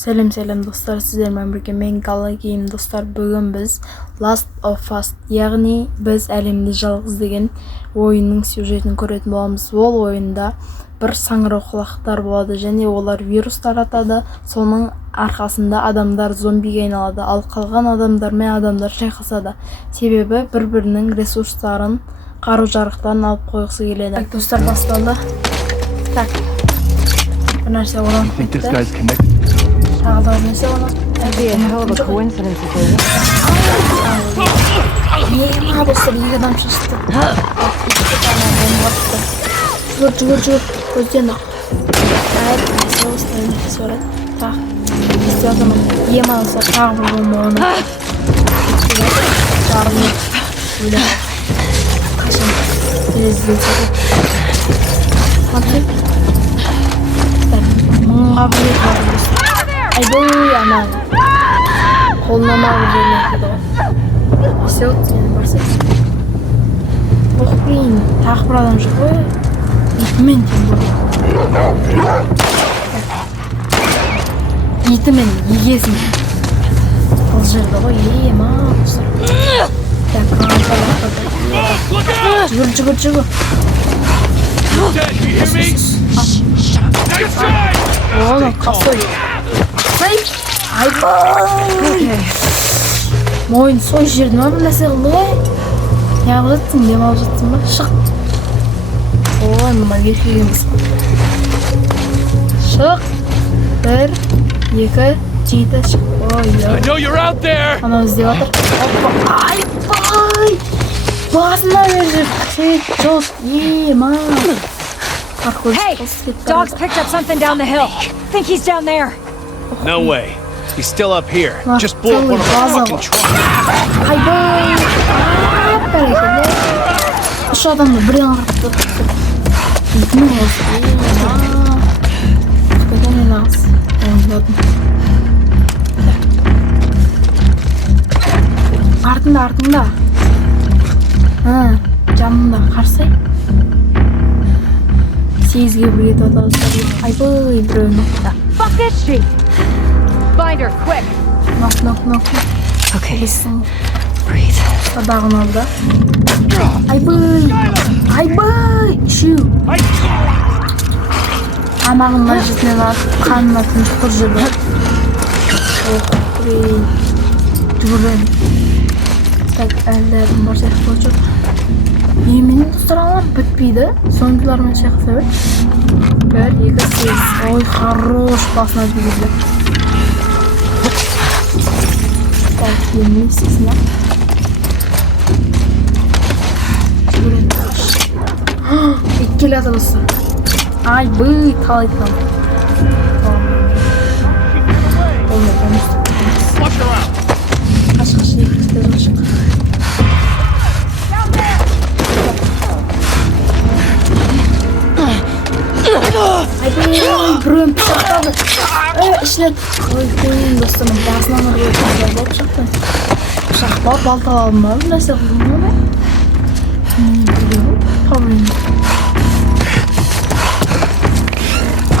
Сәлем достар, сіздермен бірге мен Gala Game достар. Бүгін біз Last of Us, яғни біз әлемде жалғыз деген ойынның сюжетін көретін боламыз. Ол ойында бір саңырауқұлақтар болады және олар вирус таратады. Соның арқасында адамдар зомбиге айналады, ал қалған адамдар мен адамдар шайқасады. Себебі бір-бірінің ресурстарын, қару-жарақтарын алып қойғысы келеді. Так, достар, басталды. Так. Bir нәрсе оранып кетті. Тағы нәрсе оранып. Ема достар, екі адам шашты. Жүгір, көзден ақ. Нәрсе осылай нәрсе орады. Так, бізде азамат. Ема достар, тағы бір болма оны. Жарым ет. Қашан президент. Смотри. Мыңға білет бар достар. Айбой, анау. Қолынан алып жерледі ғой. Все, сені барса. Ох, блин, тағы бір адам жүр ғой. Итімен тем болды. Итімен егесін. Бұл жерді ғой, ема достар. Так, жүгір. Оно, косой. Айбай! Мойын сой жердің ма бір нәрсе қылды ғой? Не алып жаттың, демалып жаттың ба? Шық! Ой, мама еркегеміз. Шық! 1, 2, 7, шық. Ой, анау іздеп жатыр. Айбай! Басына бер жеп. Жоқ, ема! Hey, dog's picked up something down the hill. Think he's down there. No way. He's still up here. Just blew up one of our fucking trucks. Ayboy! Şu adamla bir yana attı. Ne olsun? Neden en az? Anladım. Артында. Жанында қарсай. Сезге бір ет аталыстар. Айбой, біреуін. Fuck this shit. Find her quick. Knock. Okay. Listen. Breathe. Садағын алды. Айбой! Шу! Амағын мәжетінен атып, қанына тұншықтыр жүрді. Ох, блин. Жүгірген. Так, әлдерін бар сияқты болып жүр. Менің достаралар бітпейді. Зомбилармен шайқаса бер. 1, 2, 8. Ой, хорош басына жүгірді. Так, енді сесіне. Ikkili atılısı. Ay bıy talaytan. Olmadı. Kaç şey istedim aşık. Ay bıy bırım pişaktadı. İşlet. Oy koyun dostum. Basından arıyor. Bal pişaktı. Pişak bal balta almalı. Nasıl yapalım onu? Problem.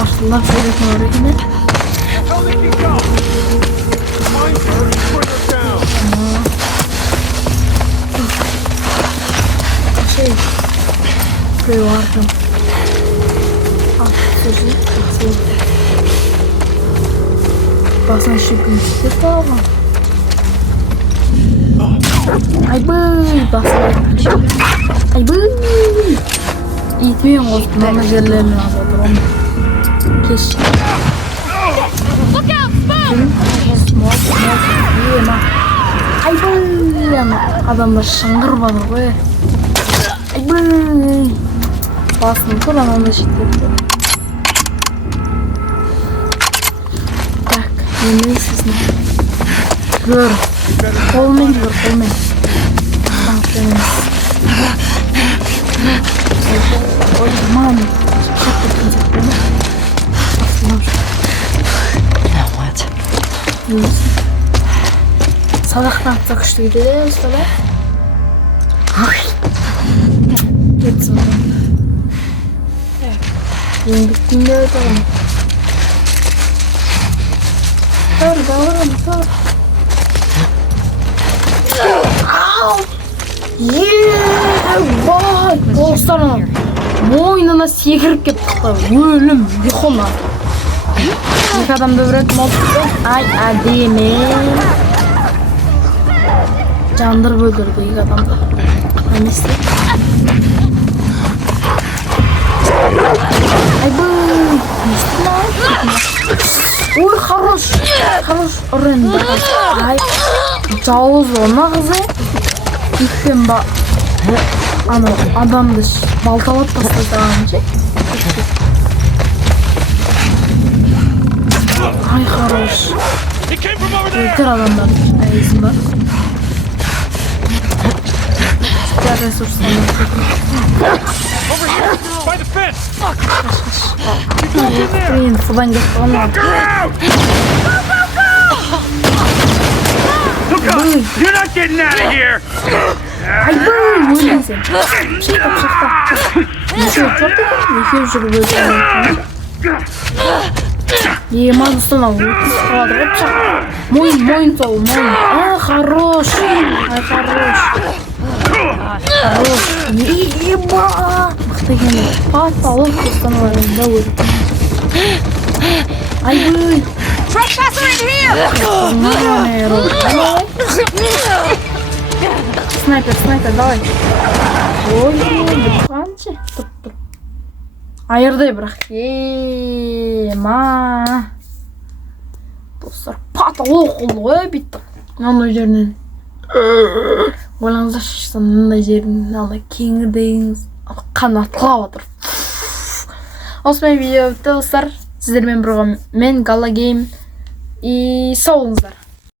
Allah söylesin oraya yine. Şey. Köy vardı. Sözü. Bazen şu günlükte tamam. Ay bıy basın. Ay bıy. İtmiyorum olsun ama yerlerini aldı onu. Keş. Yema. Ay bıy ama adamlar şangır bana koy. Ay bıy. Basın falan onu şiddetle. Tak yemeği sizin. Gör. Olmayın. Ой, мам, как ты принципиально? Now what? Садақтан атсақ күшті кетеді, ұстала. Кетсін. Еңбектің де өтіғым. Dur. Vay, dostlarım. Moynuna sekirip kettik da ölüm yıkılma. İlk adamda bırakım oldu. Ay ademi. Candır böldürdü ilk adamda. Hangisi? Ay bu. Ой, хорош. Рында. Ay. Жауыз ona kızı. İlkten adamdı baltalat pasladı önce. Ay хорош. Öldür adamlar. Ayızın var. Diğer resurslarını Over here! By the fence! Fuck! Sudan geçti onlar. Look up! You're not getting out of here! Ay bu neyse. Şey yapacak. Yıkıyor böyle. Yeman üstüne vur. Moyn sol moyn. Aa хорош. Ay хорош. Еба! Мықты екен. Паталып кустаналарында өр. Ай бүй. Trespasser in here! Снайпер, давай. Ой, қанша? Тұр. Айырдай бірақ. Ма. Достар, паталып қылды ғой биттік. Мынандай жерінен. Ойлаңыздар шашсан мындай жерін кеңірдегіңіз қанатқа отыр. Осымен видео бітті достар. Сіздермен бірге мен Gala Game и сау болыңыздар.